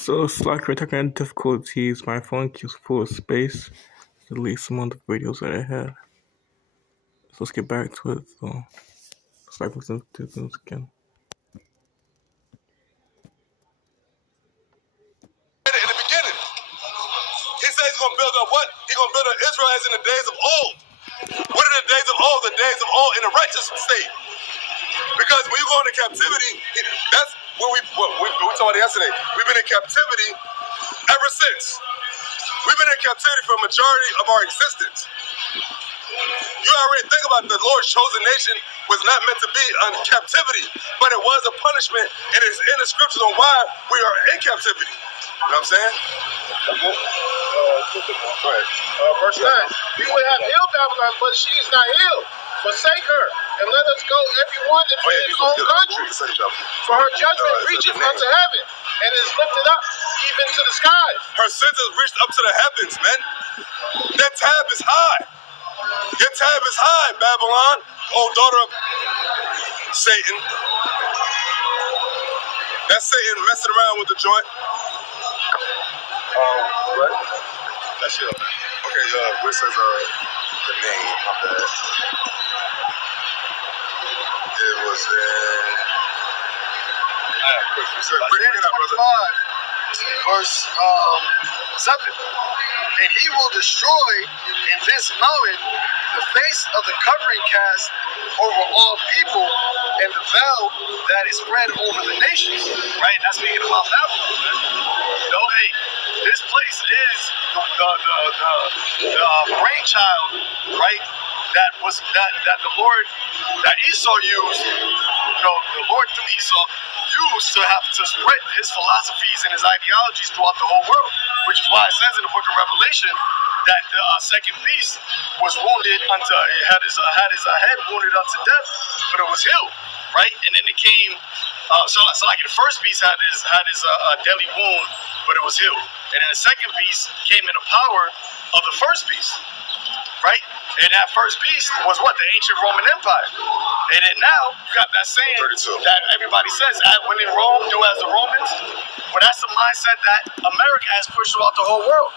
So Slack attacking difficulties. My phone keeps full of space. Delete some of the videos that I had. So let's get back to it. So Slack was into things again. In the beginning, he said he's gonna build up what? He's gonna build up Israel as in the days of old. What are the days of old? The days of old in a righteous state. Because when you go into captivity, that's what we talked about yesterday. We've been in captivity ever since. We've been in captivity for a majority of our existence. You already think about the Lord's chosen nation was not meant to be in captivity, but it was a punishment, and it's in the scriptures on why we are in captivity. You know what I'm saying? Go ahead. Verse 9. We would have healed Babylon, but she is not healed. Forsake her, and let us go every one into his own country. For her judgment reacheth unto heaven, and is lifted up even to the skies. Her sins have reached up to the heavens, man. That tab is high. Your tab is high, Babylon, old daughter of Satan. That's Satan messing around with the joint. What? That's it. Okay, where says the name of that? It was Isaiah 25, verse 7. And he will destroy in this mountain the face of the covering cast over all people and the veil that is spread over the nations. Right? That's speaking about Babylon, man. No, hey, this place is the brainchild, right? That the Lord, that Esau used, the Lord through Esau used to have to spread his philosophies and his ideologies throughout the whole world, which is why it says in the book of Revelation that the second beast was wounded had his head wounded unto death, but it was healed, right? And then it came, so like the first beast had his deadly wound, but it was healed, and then the second beast came in the power of the first beast, right? And that first beast was what? The ancient Roman Empire. And then now, you got that saying 32. that everybody says, when in Rome, do as the Romans. But that's the mindset that America has pushed throughout the whole world,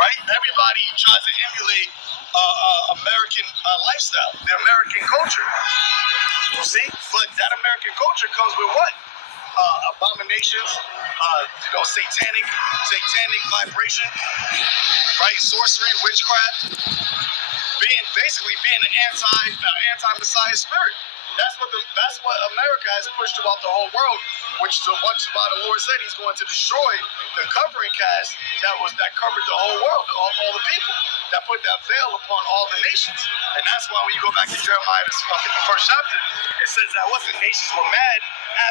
right? Everybody tries to emulate American lifestyle, the American culture. You see? But that American culture comes with what? Abominations, satanic vibration, right? Sorcery, witchcraft. Basically being an anti-Messiah spirit. That's what America has pushed throughout the whole world, which is why the Lord said He's going to destroy the covering cast that covered the whole world, all the people, that put that veil upon all the nations. And that's why when you go back to Jeremiah, the 51st chapter, it says that what the nations were mad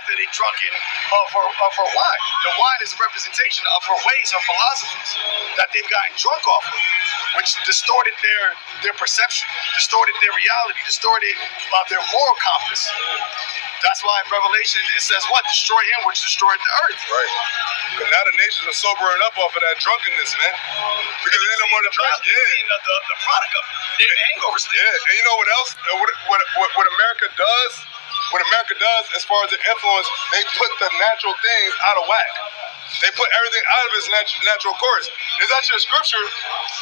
after they drunken of her wine. The wine is a representation of her ways, her philosophies that they've gotten drunk off of, which distorted their perception, distorted their reality, distorted their moral compass. That's why in Revelation it says what? Destroy him which destroyed the earth. Right. But now the nations are sobering up off of that drunkenness, man. Because they don't want to drink. Yeah. The product of it. The hangover state. Yeah. And you know what else? What America does? What America does as far as the influence, they put the natural things out of whack. They put everything out of its natural course. There's actually a scripture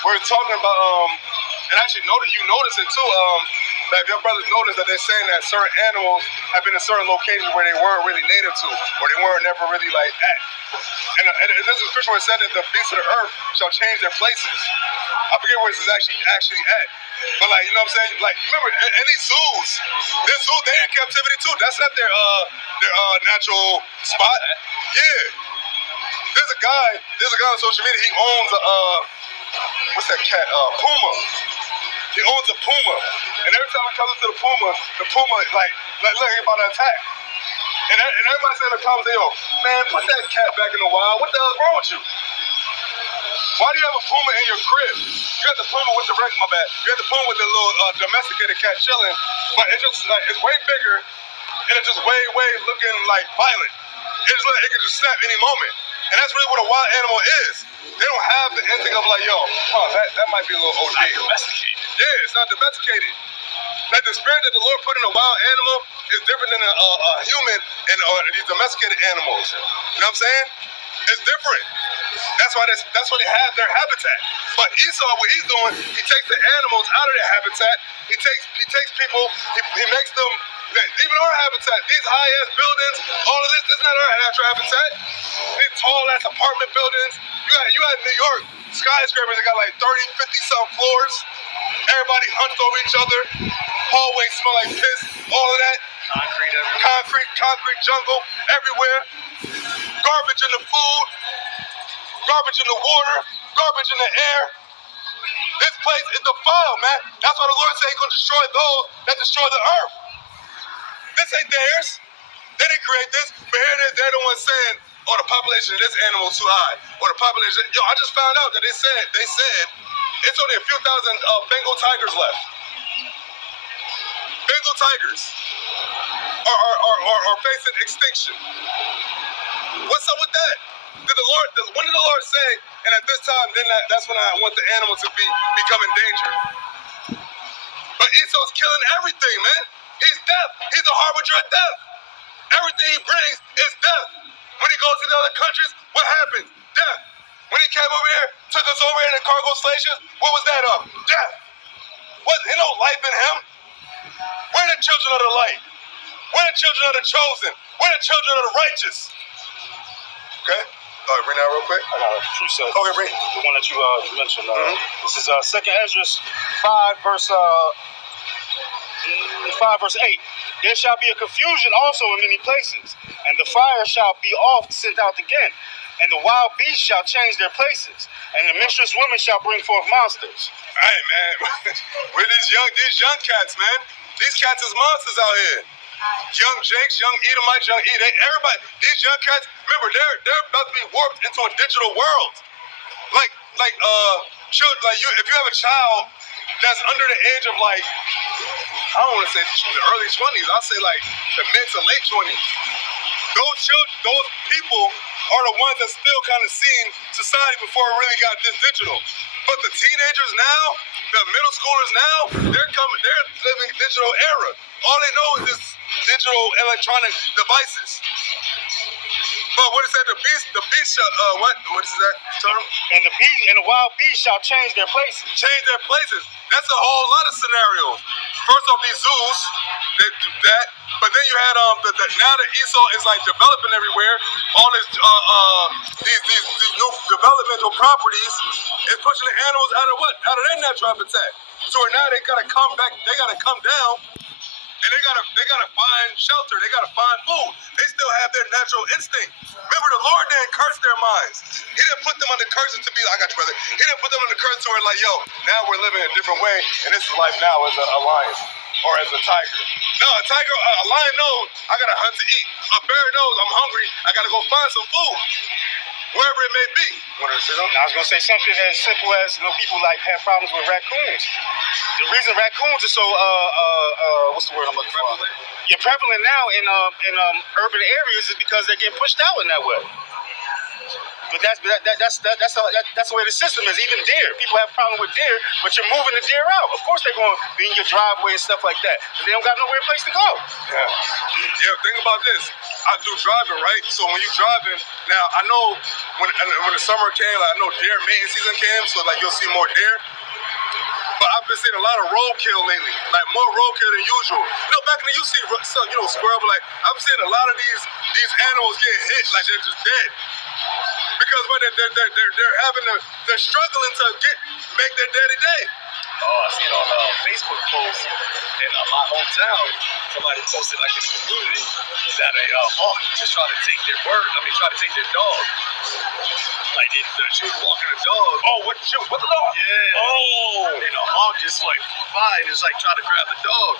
where it's talking about, and actually you notice it too, that your brothers notice that they're saying that certain animals have been in certain locations where they weren't really native to, or they weren't never really like at. And this is a scripture where it said that the beasts of the earth shall change their places. I forget where this is actually at. But like, you know what I'm saying? Like, remember, in these zoos, they're in captivity too. That's not their natural spot. Yeah. There's a guy on social media, he owns what's that cat? Puma. He owns a puma. And every time he comes into the puma like about to attack. And everybody said in the comments, yo, man, put that cat back in the wild. What the hell is wrong with you? Why do you have a puma in your crib? You got the puma with the my bad. You got the puma with the little domesticated cat chilling, but it's just like it's way bigger and it's just way looking like violent. It's just like it could just snap any moment. And that's really what a wild animal is. They don't have the instinct of like, yo, that might be a little OD. It's not domesticated. Yeah, it's not domesticated. Like the spirit that the Lord put in a wild animal is different than a human and these domesticated animals. You know what I'm saying? It's different. That's why they have their habitat. But Esau, what he's doing, he takes the animals out of their habitat. He takes people. He makes them. Even our habitat, these high-ass buildings, all of this is not our natural habitat. These tall-ass apartment buildings. You got New York skyscrapers that got like 30, 50-something floors. Everybody hunched over each other. Hallways smell like piss. All of that. Concrete everywhere. Concrete jungle everywhere. Garbage in the food. Garbage in the water. Garbage in the air. This place is defiled, man. That's why the Lord said he's going to destroy those that destroy the earth. This ain't theirs. They didn't create this. But here it is, they're the ones saying, oh, the population of this animal is too high. Or the population, yo, I just found out that they said it's only a few thousand Bengal tigers left. Bengal tigers are facing extinction. What's up with that? When did the Lord say, and at this time, that's when I want the animal to become endangered. But Esau's killing everything, man. He's death. He's the harbinger of death. Everything he brings is death. When he goes to the other countries, what happens? Death. When he came over here, took us over here in the cargo stations, what was that of? Death. Ain't no life in him. We're the children of the light. We're the children of the chosen. We're the children of the righteous. Okay? Bring that real quick. I got a precept. Okay, bring. The one that you mentioned. This is 2nd Ezra 5 verse 8. There shall be a confusion also in many places, and the fire shall be oft sent out again, and the wild beasts shall change their places, and the minstrous women shall bring forth monsters. Hey, man, we're these young cats, man. These cats is monsters out here. Young Jakes, young Edomites, young everybody. These young cats, remember, they're about to be warped into a digital world. Like children, like if you have a child that's under the age of like, I don't want to say the early 20s, I'll say like the mid to late 20s. Those children, those people are the ones that still kind of seen society before it really got this digital. But the teenagers now, the middle schoolers now, they're living digital era. All they know is this digital electronic devices. But what is that? The beast, what is that term? And the wild beasts shall change their places. Change their places. That's a whole lot of scenarios. First off, these zoos, they do that. But then you had now that Esau is like developing everywhere, all this these new developmental properties is pushing the animals out of what? Out of their natural habitat. So now they gotta come back. They gotta come down. And they gotta find shelter. They gotta find food. They still have their natural instinct. Remember, the Lord didn't curse their minds. He didn't put them under curses to be like, I got you, brother. He didn't put them under curses to where like, yo, now we're living a different way, and this is life now as a lion or as a tiger. No, a lion knows I gotta hunt to eat. A bear knows I'm hungry. I gotta go find some food. Wherever it may be. I was going to say something as simple as, people like have problems with raccoons. The reason raccoons are so, what's the word I'm looking for? Yeah, prevalent now in urban areas is because they're getting pushed out in that way. But that's the way the system is. Even deer, people have a problem with deer, but you're moving the deer out. Of course they're going to be in your driveway and stuff like that. But they don't got nowhere place to go. Yeah, think about this. I do driving, right? So when you driving, now I know when the summer came, like I know deer mating season came, so like you'll see more deer. But I've been seeing a lot of roadkill lately, like more roadkill than usual. Back when you see, squirrel, but like I'm seeing a lot of these animals get hit, like they're just dead. Because when they're struggling to make their day-to-day. Oh, I seen on a Facebook post in my hometown, somebody posted like in the community that a hawk just trying to take their dog. Like she was walking a dog. Oh, what the dog? Yeah. Oh. And a hawk just like flew by and was like trying to grab the dog.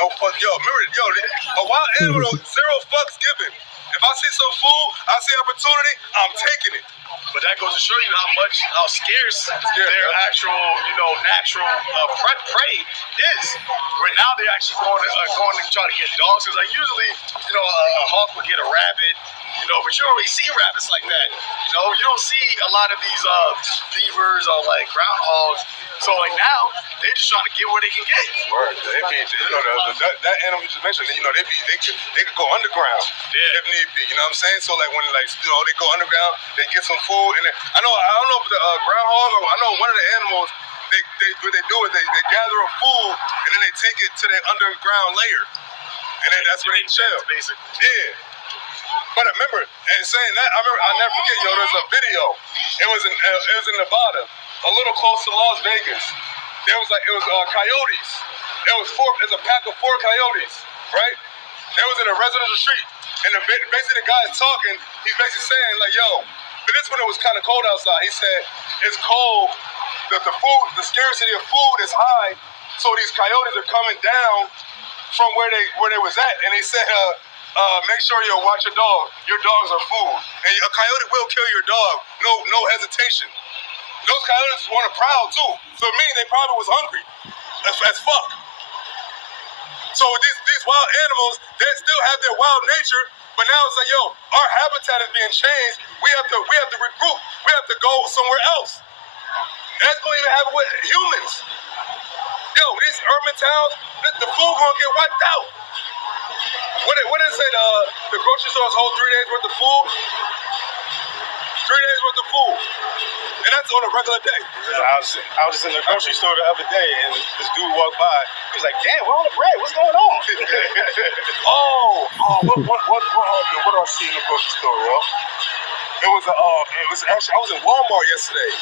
No fuck, remember, a wild animal, zero fucks given. If I see some food, I see opportunity, I'm taking it. But that goes to show you how scarce their actual, natural prey is. Where now they're actually going to try to get dogs. Because like usually, a hawk would get a rabbit, You know, but you don't really see rabbits like that. You know, you don't see a lot of these beavers or like groundhogs. So like now, they're just trying to get where they can get. Word. They be, you know, that animal you just mentioned, you know, they could go underground if need be. You know what I'm saying? So like when they go underground, they get some food, and I don't know if the groundhog or I know one of the animals. What they do is they gather up food and then they take it to their underground layer, and then that's where they chill. Basically. Yeah. But I remember, and saying that, I'll never forget, there's a video. It was in Nevada, a little close to Las Vegas. It was coyotes. It's a pack of 4 coyotes, right? It was in a residential street. And basically the guy's talking, he's basically saying like, yo, but this when it was kind of cold outside. He said, it's cold, the scarcity of food is high, so these coyotes are coming down from where they was at. And he said, make sure you watch your dog. Your dogs are food. And a coyote will kill your dog, no hesitation. Those coyotes want to prowl too. So it means they probably was hungry as fuck. So these wild animals, they still have their wild nature, but now it's like, yo, our habitat is being changed. We have to regroup. We have to go somewhere else. And that's going to even happen with humans. Yo, these urban towns, the food gonna get wiped out. What did it say? The grocery stores hold 3 days worth of food. 3 days worth of food. And that's on a regular day. I was just in the grocery store the other day, and this dude walked by. He was like, "Damn, where all the bread? What's going on?" What do I see in the grocery store, yo? It was actually, I was in Walmart yesterday,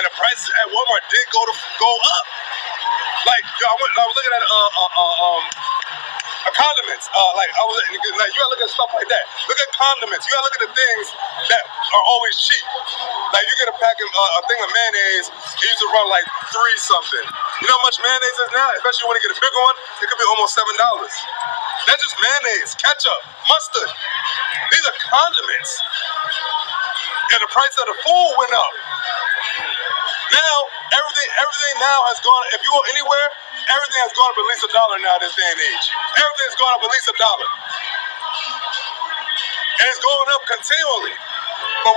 and the prices at Walmart did go up. Like, yo, I was looking at condiments. You gotta look at stuff like that. Look at condiments. You gotta look at the things that are always cheap. Like you get a thing of mayonnaise, it used to run like $3 something. You know how much mayonnaise is now? Especially when you get a bigger one, it could be almost $7. That's just mayonnaise, ketchup, mustard. These are condiments. And the price of the food went up. Now, everything now has gone, if you go anywhere, everything has gone up at least $1 now this day and age. Everything's gone up at least $1. And it's going up continually. But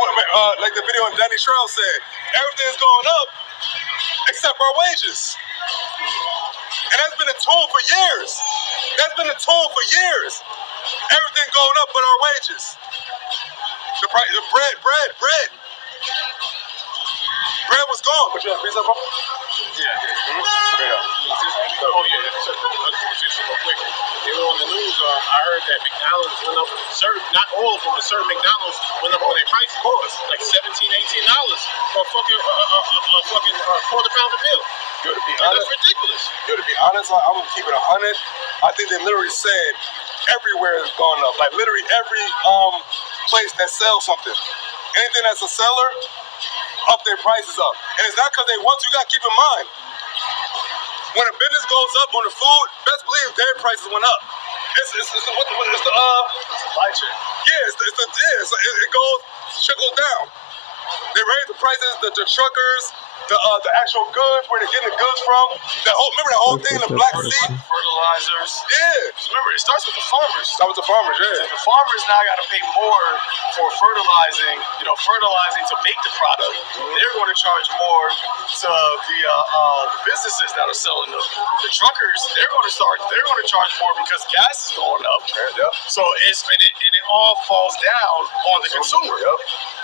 like the video on Danny Trail said, everything's going up except our wages. And that's been a tool for years. Everything going up but our wages. The price of bread. Bread was gone. But you have pizza, bro? Yeah. Oh, yeah. I just want to say something real quick. They were on the news. I heard that McDonald's went up, not all of them, but certain McDonald's went up on their price, of course, like $17, $18 for a fucking quarter pound of meal. Yo, to be honest, that's ridiculous. Yo, to be honest, I would keep it 100. I think they literally said everywhere is going up. Like literally every place that sells something, anything that's a seller, up their prices up. And it's not because they want to. You got to keep in mind, when a business goes up on the food, best believe their prices went up. It's the Supply chain. Yeah, it trickles down. They raise the prices, the truckers, the actual goods, where they're getting the goods from. Remember that whole thing in the Black Sea? Fertilizers. Yeah. Remember, it starts with the farmers. The farmers, yeah. The farmers now got to pay more for fertilizing to make the product. They're going to charge more to the businesses that are selling them. The truckers, they're going to charge more because gas is going up. Yep. So it all falls down on the consumer. Yep.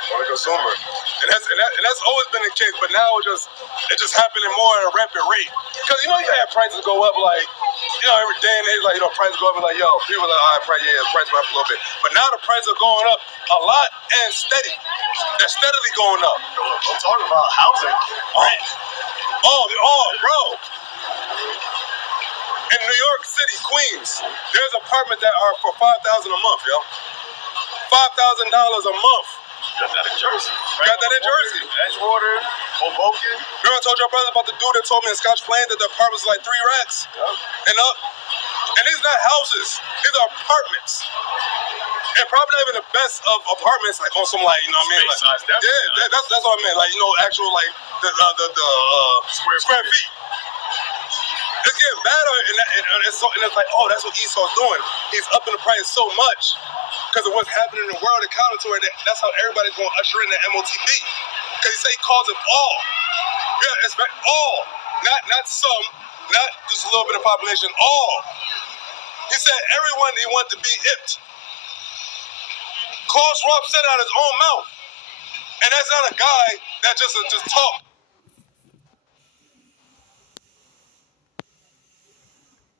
On the consumer. And that's always been the case, but now it's just happening more at a rapid rate. Because you have prices go up like, every day and age, like, prices go up and like, yo, people are like, all right, price went up a little bit. But now the prices are going up a lot and steady. They're steadily going up. I'm talking about housing. Bro. In New York City, Queens, there's apartments that are for $5,000 a month, yo. $5,000 a month. Got that in Jersey. Right? Got that in Jersey. Edgewater, Hoboken. Remember I told your brother about the dude that told me in Scotch Plains that the apartments was like 3 racks and up? And these are not houses. These are apartments. And probably not even the best of apartments, like on some like, you know what I mean? Space size, that's what I meant. Like, actual like the square feet. It's getting better, and it's like, oh, that's what Esau's doing. He's upping the price so much because of what's happening in the world and counter to it. That's how everybody's going to usher in the MOTB. Because he said he calls it all. Yeah, it's all. Not some, not just a little bit of population, all. He said everyone he wanted to be ipped. Klaus Schwab said it out of his own mouth. And that's not a guy that just talk.